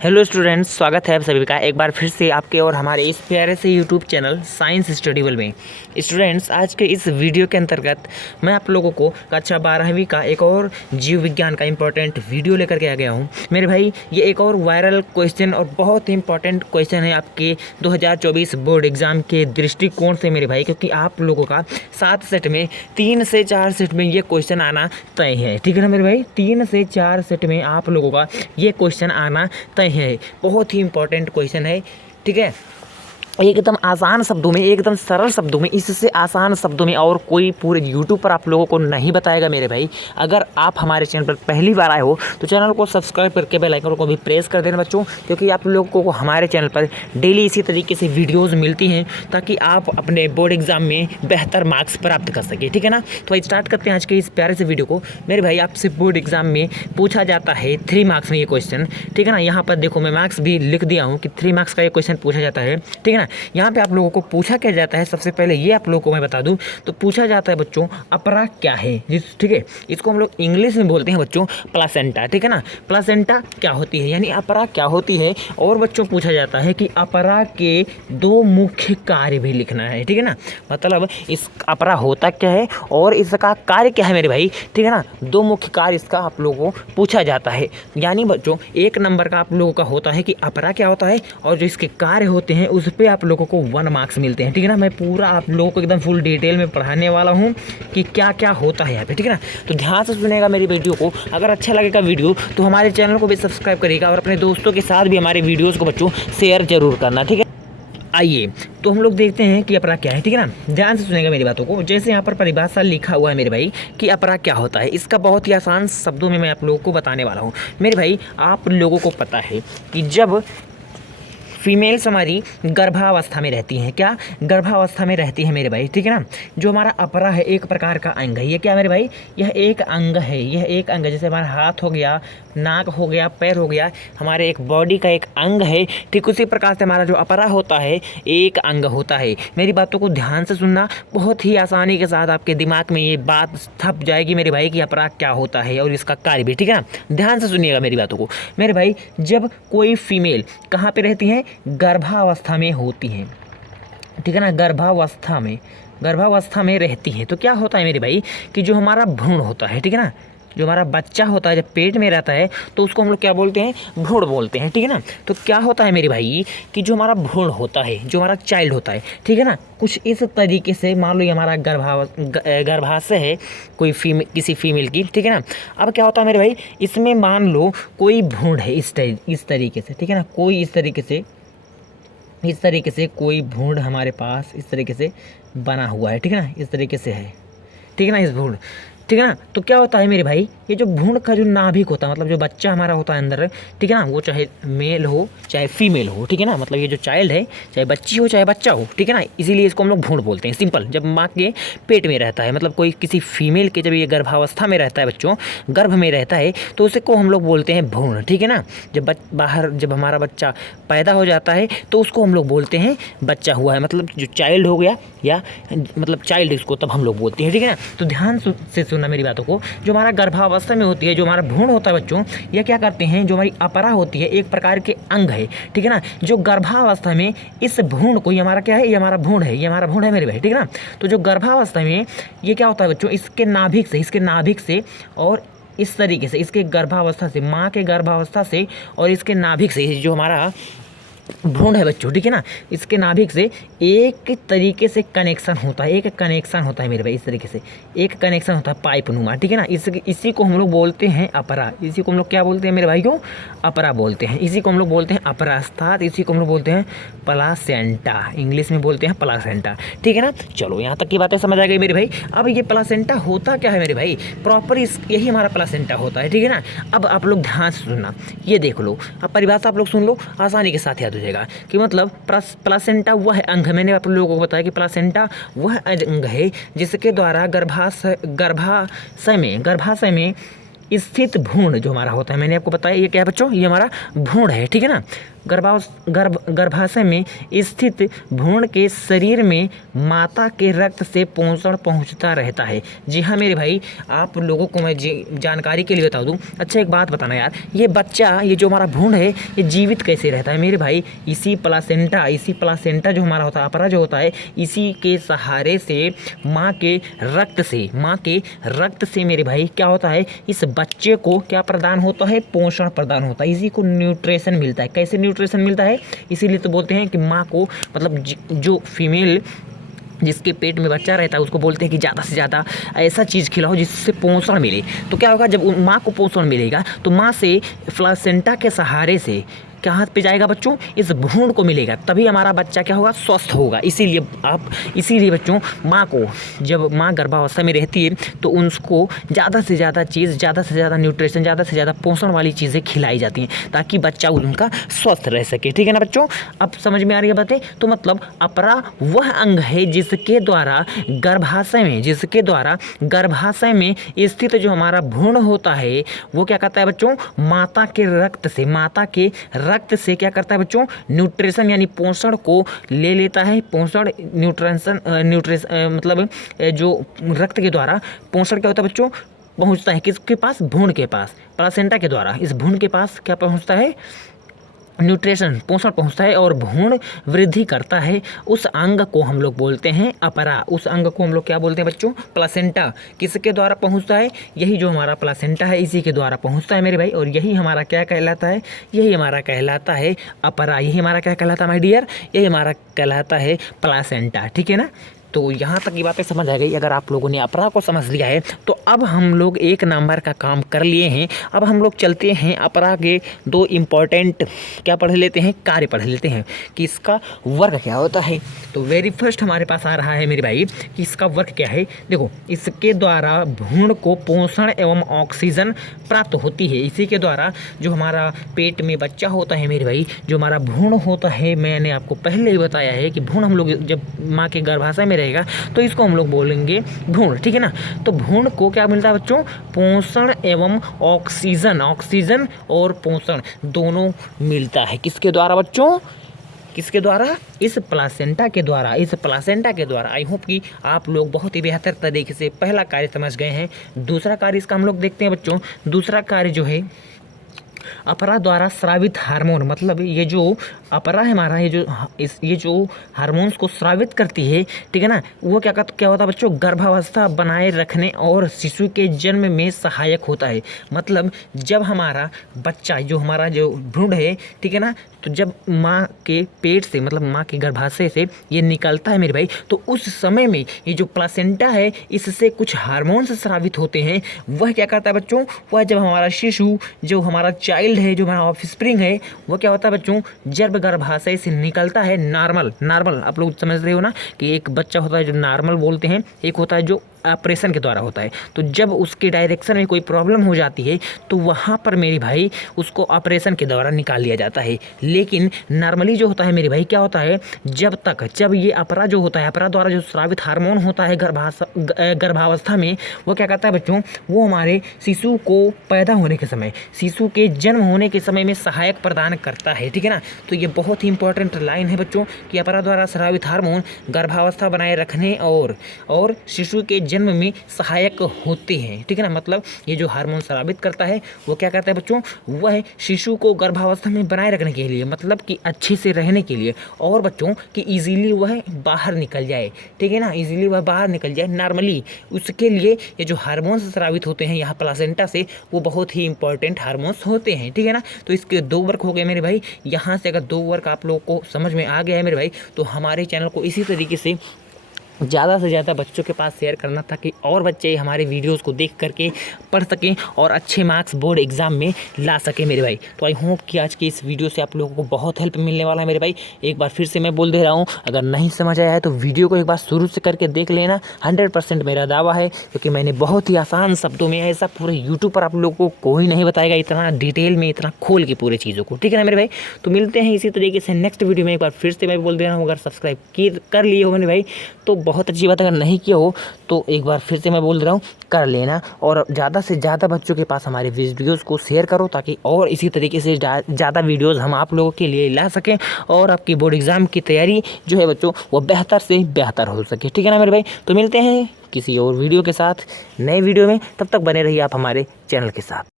Hello students, स्वागत है आप सभी का एक बार फिर से आपके और हमारे इस प्यारे से यूट्यूब चैनल साइंस स्टडीबल में। स्टूडेंट्स, आज के इस वीडियो के अंतर्गत मैं आप लोगों को कक्षा 12वीं का एक और जीव विज्ञान का इंपॉर्टेंट वीडियो लेकर के आ गया हूं। मेरे भाई, ये एक और वायरल क्वेश्चन और बहुत ही इंपॉर्टेंट क्वेश्चन है आपके 2024 बोर्ड एग्जाम के दृष्टिकोण से मेरे भाई, क्योंकि आप लोगों का 7 सेट में 3 से 4 सेट में ये क्वेश्चन आना तय है। ठीक है ना मेरे भाई, 3 से 4 सेट में आप लोगों का ये क्वेश्चन आना तय है। बहुत ही इंपॉर्टेंट क्वेश्चन है। ठीक है, एकदम आसान शब्दों में, एकदम सरल शब्दों में, इससे आसान शब्दों में और कोई पूरे यूट्यूब पर आप लोगों को नहीं बताएगा मेरे भाई। अगर आप हमारे चैनल पर पहली बार आए हो तो चैनल को सब्सक्राइब करके बेल आइकन को भी प्रेस कर देना बच्चों, क्योंकि आप लोगों को हमारे चैनल पर डेली इसी तरीके से वीडियोज़ मिलती हैं ताकि आप अपने बोर्ड एग्जाम में बेहतर मार्क्स प्राप्त कर सकें। ठीक है ना, तो स्टार्ट करते हैं आज के इस प्यारे से वीडियो को। मेरे भाई, आपसे बोर्ड एग्जाम में पूछा जाता है 3 मार्क्स में ये क्वेश्चन। ठीक है ना, यहाँ पर देखो मैं मार्क्स भी लिख दिया हूँ कि 3 मार्क्स का ये क्वेश्चन पूछा जाता है। ठीक है ना, यहाँ पे आप लोगों को पूछा क्या जाता है, सबसे पहले ये आप लोगों को मैं बता दूं तो पूछा जाता है बच्चों, अपरा क्या है। ठीक है, इसको हम लोग इंग्लिश में बोलते हैं बच्चों प्लासेंटा। ठीक है ना, प्लासेंटा क्या होती है यानी अपरा क्या होती है। और बच्चों पूछा जाता है कि अपरा के 2 मुख्य कार्य भी लिखना है। ठीक है ना, मतलब इस अपरा होता क्या है और इसका कार्य क्या है मेरे भाई। ठीक है ना, 2 मुख्य कार्य इसका आप लोगों को पूछा जाता है। यानी बच्चों 1 नंबर का आप लोगों का होता है कि अपरा क्या होता है, और जो इसके कार्य होते हैं उस पर आप लोगों को 1 मार्क्स मिलते हैं। ठीक है ना, मैं पूरा आप लोगों को एकदम फुल डिटेल में पढ़ाने वाला हूँ कि क्या क्या होता है यहाँ पे। ठीक है ना, तो ध्यान से सुनेगा मेरी वीडियो को। अगर अच्छा लगेगा वीडियो तो हमारे चैनल को भी सब्सक्राइब करिएगा और अपने दोस्तों के साथ भी हमारे वीडियोज़ को बच्चों शेयर जरूर करना। ठीक है, आइए तो हम लोग देखते हैं कि अपरा क्या है। ठीक है ना, ध्यान से सुनेगा मेरी बातों को। जैसे यहाँ पर परिभाषा लिखा हुआ है मेरे भाई कि अपरा क्या होता है, इसका बहुत ही आसान शब्दों में मैं आप लोगों को बताने वाला हूँ। मेरे भाई, आप लोगों को पता है कि जब फीमेल्स हमारी गर्भावस्था में रहती हैं, क्या गर्भावस्था में रहती है मेरे भाई। ठीक है ना, जो हमारा अपरा है एक प्रकार का अंग है। ये क्या मेरे भाई, यह एक अंग है। यह एक अंग है, जैसे हमारा हाथ हो गया, नाक हो गया, पैर हो गया, हमारे एक बॉडी का एक अंग है। ठीक उसी प्रकार से हमारा जो अपरा होता है एक अंग होता है। मेरी बातों को ध्यान से सुनना, बहुत ही आसानी के साथ आपके दिमाग में ये बात थप जाएगी मेरे भाई कि अपरा क्या होता है और इसका कार्य भी। ठीक है ना, ध्यान से सुनिएगा मेरी बातों को। मेरे भाई, जब कोई फीमेल कहाँ पे रहती है, गर्भावस्था में होती हैं। ठीक है ना, गर्भावस्था में रहती हैं तो क्या होता है मेरे भाई कि जो हमारा भ्रूण होता है, ठीक है ना, जो हमारा बच्चा होता है जब पेट में रहता है तो उसको हम लोग क्या बोलते हैं, भ्रूण बोलते हैं। ठीक है ना, तो क्या होता है मेरे भाई कि जो हमारा भ्रूण होता है, जो हमारा चाइल्ड होता है, ठीक है ना, कुछ इस तरीके से मान लो ये हमारा गर्भाशय है कोई किसी फीमेल की। ठीक है ना, अब क्या होता है मेरे भाई, इसमें मान लो कोई भ्रूण है इस तरीके से। ठीक है ना, कोई इस तरीके से कोई भ्रूण हमारे पास इस तरीके से बना हुआ है। ठीक है ना, इस तरीके से है। ठीक है ना, इस भ्रूण, ठीक है ना, तो क्या होता है मेरे भाई, ये जो भ्रूण का जो नाभिक होता है, मतलब जो बच्चा हमारा होता है अंदर, ठीक है ना, वो चाहे मेल हो चाहे फीमेल हो। ठीक है ना, मतलब ये जो चाइल्ड है चाहे बच्ची हो चाहे बच्चा हो। ठीक है ना, इसीलिए इसको हम लोग भ्रूण बोलते हैं। सिंपल, जब माँ के पेट में रहता है, मतलब कोई किसी फीमेल के जब ये गर्भावस्था में रहता है, बच्चों गर्भ में रहता है, तो उसे को हम लोग बोलते हैं भ्रूण। ठीक है ना, जब हमारा बच्चा पैदा हो जाता है तो उसको हम लोग बोलते हैं बच्चा हुआ है, मतलब जो चाइल्ड हो गया या मतलब चाइल्ड, इसको तब हम लोग बोलते हैं। ठीक है ना, तो ध्यान से सुनना मेरी बातों को। जो हमारा गर्भावस्था में होती है, जो हमारा भ्रूण होता है बच्चों, यह क्या करते हैं, जो हमारी अपरा होती है एक प्रकार के अंग है। ठीक है ना, जो गर्भावस्था में इस भ्रूण को, ये हमारा क्या है, ये हमारा भ्रूण है, ये हमारा भ्रूण है मेरे भाई। ठीक है ना, तो जो गर्भावस्था में ये क्या होता है बच्चों, इसके नाभिक से और इस तरीके से इसके गर्भावस्था से, माँ के गर्भावस्था से और इसके नाभिक से जो हमारा भ्रूण है बच्चों, ठीक है ना, इसके नाभिक से एक तरीके से कनेक्शन होता है मेरे भाई। इस तरीके से एक कनेक्शन होता है पाइप नुमा। ठीक है ना, इसी को हम लोग बोलते हैं अपरा। इसी को हम लोग क्या बोलते हैं मेरे भाई, क्यों अपरा बोलते हैं। इसी को हम लोग बोलते हैं अपरा, अर्थात इसी को हम लोग बोलते हैं प्लासेंटा, इंग्लिश में बोलते हैं प्लासेंटा। ठीक है ना, चलो यहाँ तक की बातें समझ आ गई मेरे भाई। अब ये प्लासेंटा होता क्या है मेरे भाई, प्रॉपर यही हमारा प्लासेंटा होता है। ठीक है ना, अब आप लोग ध्यान से सुनना, ये देख लो, अब परिभाषा आप लोग सुन लो, आसानी के साथ याद जाएगा कि मतलब प्लासेंटा वह अंग है, मैंने आप लोगों को बताया कि प्लासेंटा वह अंग है जिसके द्वारा गर्भाशय में स्थित भ्रूण जो हमारा होता है, मैंने आपको बताया ये क्या है बच्चों, ये हमारा भ्रूण है। ठीक है ना, गर्भाशय में स्थित भ्रूण के शरीर में माता के रक्त से पोषण पहुंचता रहता है। जी हाँ मेरे भाई, आप लोगों को मैं जानकारी के लिए बता दूं। अच्छा एक बात बताना यार, ये बच्चा, ये जो हमारा भ्रूण है, ये जीवित कैसे रहता है मेरे भाई? इसी प्लासेंटा जो हमारा होता है, अपरा जो होता है, इसी के सहारे से माँ के रक्त से मेरे भाई क्या होता है, इस बच्चे को क्या प्रदान होता है? पोषण प्रदान होता है। इसी को न्यूट्रिशन मिलता है। कैसे न्यूट्रिशन मिलता है? इसीलिए तो बोलते हैं कि माँ को, मतलब जो फीमेल जिसके पेट में बच्चा रहता है, उसको बोलते हैं कि ज़्यादा से ज़्यादा ऐसा चीज़ खिलाओ जिससे पोषण मिले। तो क्या होगा, जब माँ को पोषण मिलेगा तो माँ से प्लासेंटा के सहारे से क्या हाथ पे जाएगा बच्चों, इस भ्रूण को मिलेगा, तभी हमारा बच्चा क्या होगा, स्वस्थ होगा। इसीलिए बच्चों, माँ को जब माँ गर्भावस्था में रहती है तो उनको ज़्यादा से ज़्यादा न्यूट्रिशन, ज़्यादा से ज़्यादा पोषण वाली चीज़ें खिलाई जाती हैं ताकि बच्चा उनका स्वस्थ रह सके। ठीक है ना बच्चों, अब समझ में आ रही है बातें? तो मतलब अपरा वह अंग है जिसके द्वारा गर्भाशय में स्थित जो हमारा भ्रूण होता है वो क्या करता है बच्चों, माता के रक्त से क्या करता है बच्चों, न्यूट्रिशन यानी पोषण को ले लेता है। पोषण न्यूट्रिशन मतलब जो रक्त के द्वारा पोषण क्या होता है बच्चों, पहुंचता है किसके पास, भ्रूण के पास, प्लासेंटा के द्वारा इस भ्रूण के पास क्या पहुंचता है, न्यूट्रिशन, पोषण पहुंचता है और भ्रूण वृद्धि करता है। उस अंग को हम लोग बोलते हैं अपरा। उस अंग को हम लोग क्या बोलते हैं बच्चों, प्लासेंटा। किसके द्वारा पहुंचता है? यही जो हमारा प्लासेंटा है, इसी के द्वारा पहुंचता है मेरे भाई। और यही हमारा क्या कहलाता है, यही हमारा कहलाता है अपरा। यही हमारा क्या कहलाता है माय डियर, यही हमारा कहलाता है प्लासेंटा। ठीक है ना? तो यहाँ तक की बातें समझ आ गई। अगर आप लोगों ने अपरा को समझ लिया है तो अब हम लोग 1 नंबर का काम कर लिए हैं। अब हम लोग चलते हैं अपरा के 2 इम्पॉर्टेंट क्या पढ़ लेते हैं, कार्य पढ़ लेते हैं कि इसका वर्क क्या होता है। तो वेरी फर्स्ट हमारे पास आ रहा है मेरे भाई कि इसका वर्क क्या है। देखो, इसके द्वारा भ्रूण को पोषण एवं ऑक्सीजन प्राप्त होती है। इसी के द्वारा जो हमारा पेट में बच्चा होता है मेरे भाई, जो हमारा भ्रूण होता है, मैंने आपको पहले ही बताया है कि भ्रूण हम लोग जब माँ के गर्भाशय में रहेगा तो इसको हम लोग बोलेंगे भ्रूण। ठीक है ना? तो भ्रूण को क्या मिलता है बच्चों, पोषण एवं ऑक्सीजन और पोषण दोनों मिलता है। किसके द्वारा बच्चों, किसके द्वारा, इस प्लासेंटा के द्वारा। आई होप कि आप लोग बहुत ही बेहतर तरीके से पहला कार्य समझ गए हैं। दूसरा कार्य इसका हम लोग देखते हैं बच्चों। दूसरा कार्य जो है अपरा द्वारा स्रावित हार्मोन, मतलब ये जो अपरा है हमारा, ये जो हार्मोन्स को स्रावित करती है, ठीक है ना, वो क्या होता है बच्चों, गर्भावस्था बनाए रखने और शिशु के जन्म में सहायक होता है। मतलब जब हमारा बच्चा, जो हमारा जो भ्रूण है, ठीक है ना, तो जब माँ के पेट से, मतलब माँ के गर्भाशय से ये निकलता है मेरे भाई, तो उस समय में ये जो प्लासेंटा है, इससे कुछ हार्मोन्स स्रावित होते हैं। वह क्या करता है बच्चों, वह जब हमारा शिशु, जो हमारा चाइल्ड है, जो हमारा ऑफस्प्रिंग है, वो क्या होता है बच्चों, जब गर्भाशय से निकलता है, नॉर्मल आप लोग समझ रहे हो ना कि एक बच्चा होता है जो नॉर्मल बोलते हैं, एक होता है जो ऑपरेशन के द्वारा होता है। तो जब उसके डायरेक्शन में कोई प्रॉब्लम हो जाती है तो वहाँ पर मेरे भाई उसको ऑपरेशन के द्वारा निकाल लिया जाता है। लेकिन नॉर्मली जो होता है मेरे भाई, क्या होता है, जब ये अपरा जो होता है, अपरा द्वारा जो स्रावित हार्मोन होता है गर्भावस्था में, वो क्या करता है बच्चों, वो हमारे शिशु को पैदा होने के समय, शिशु के जन्म होने के समय में सहायक प्रदान करता है। ठीक है ना? तो ये बहुत ही इंपॉर्टेंट लाइन है बच्चों कि अपरा द्वारा स्रावित हार्मोन गर्भावस्था बनाए रखने और शिशु के जन्म में सहायक होते हैं। ठीक है ना? मतलब ये जो हार्मोन स्रावित करता है वो क्या करता है बच्चों, वह शिशु को गर्भावस्था में बनाए रखने के लिए, मतलब कि अच्छे से रहने के लिए, और बच्चों कि इजीली वह बाहर निकल जाए। ठीक है ना? इजीली वह बाहर निकल जाए नॉर्मली, उसके लिए ये जो हार्मोन्स स्रावित होते हैं यहाँ प्लासेंटा से, वो बहुत ही इंपॉर्टेंट हार्मोन्स होते हैं। ठीक है ना? तो इसके 2 वर्क हो गए मेरे भाई। यहाँ से अगर 2 वर्क आप लोगों को समझ में आ गया है मेरे भाई, तो हमारे चैनल को इसी तरीके से ज़्यादा से ज़्यादा बच्चों के पास शेयर करना ताकि और बच्चे हमारे वीडियोस को देख करके पढ़ सकें और अच्छे मार्क्स बोर्ड एग्ज़ाम में ला सकें मेरे भाई। तो आई होप कि आज की इस वीडियो से आप लोगों को बहुत हेल्प मिलने वाला है मेरे भाई। एक बार फिर से मैं बोल दे रहा हूँ, अगर नहीं समझ आया है तो वीडियो को एक बार शुरू से करके देख लेना। 100% मेरा दावा है, क्योंकि मैंने बहुत ही आसान शब्दों में, ऐसा पूरे यूट्यूब पर आप लोगों को कोई नहीं बताएगा इतना डिटेल में, इतना खोल के पूरे चीज़ों को। ठीक है ना मेरे भाई? तो मिलते हैं इसी तरीके से नेक्स्ट वीडियो में। एक बार फिर से मैं बोल दे रहा हूँ, अगर सब्सक्राइब कर लिए हो मेरे भाई तो बहुत अच्छी बात, अगर नहीं किया हो तो एक बार फिर से मैं बोल रहा हूँ कर लेना, और ज़्यादा से ज़्यादा बच्चों के पास हमारे वीडियोज़ को शेयर करो, ताकि और इसी तरीके से ज़्यादा वीडियोज़ हम आप लोगों के लिए ला सकें और आपकी बोर्ड एग्ज़ाम की तैयारी जो है बच्चों वो बेहतर से बेहतर हो सके। ठीक है ना मेरे भाई, तो मिलते हैं किसी और वीडियो के साथ, नए वीडियो में। तब तक बने रहिए आप हमारे चैनल के साथ।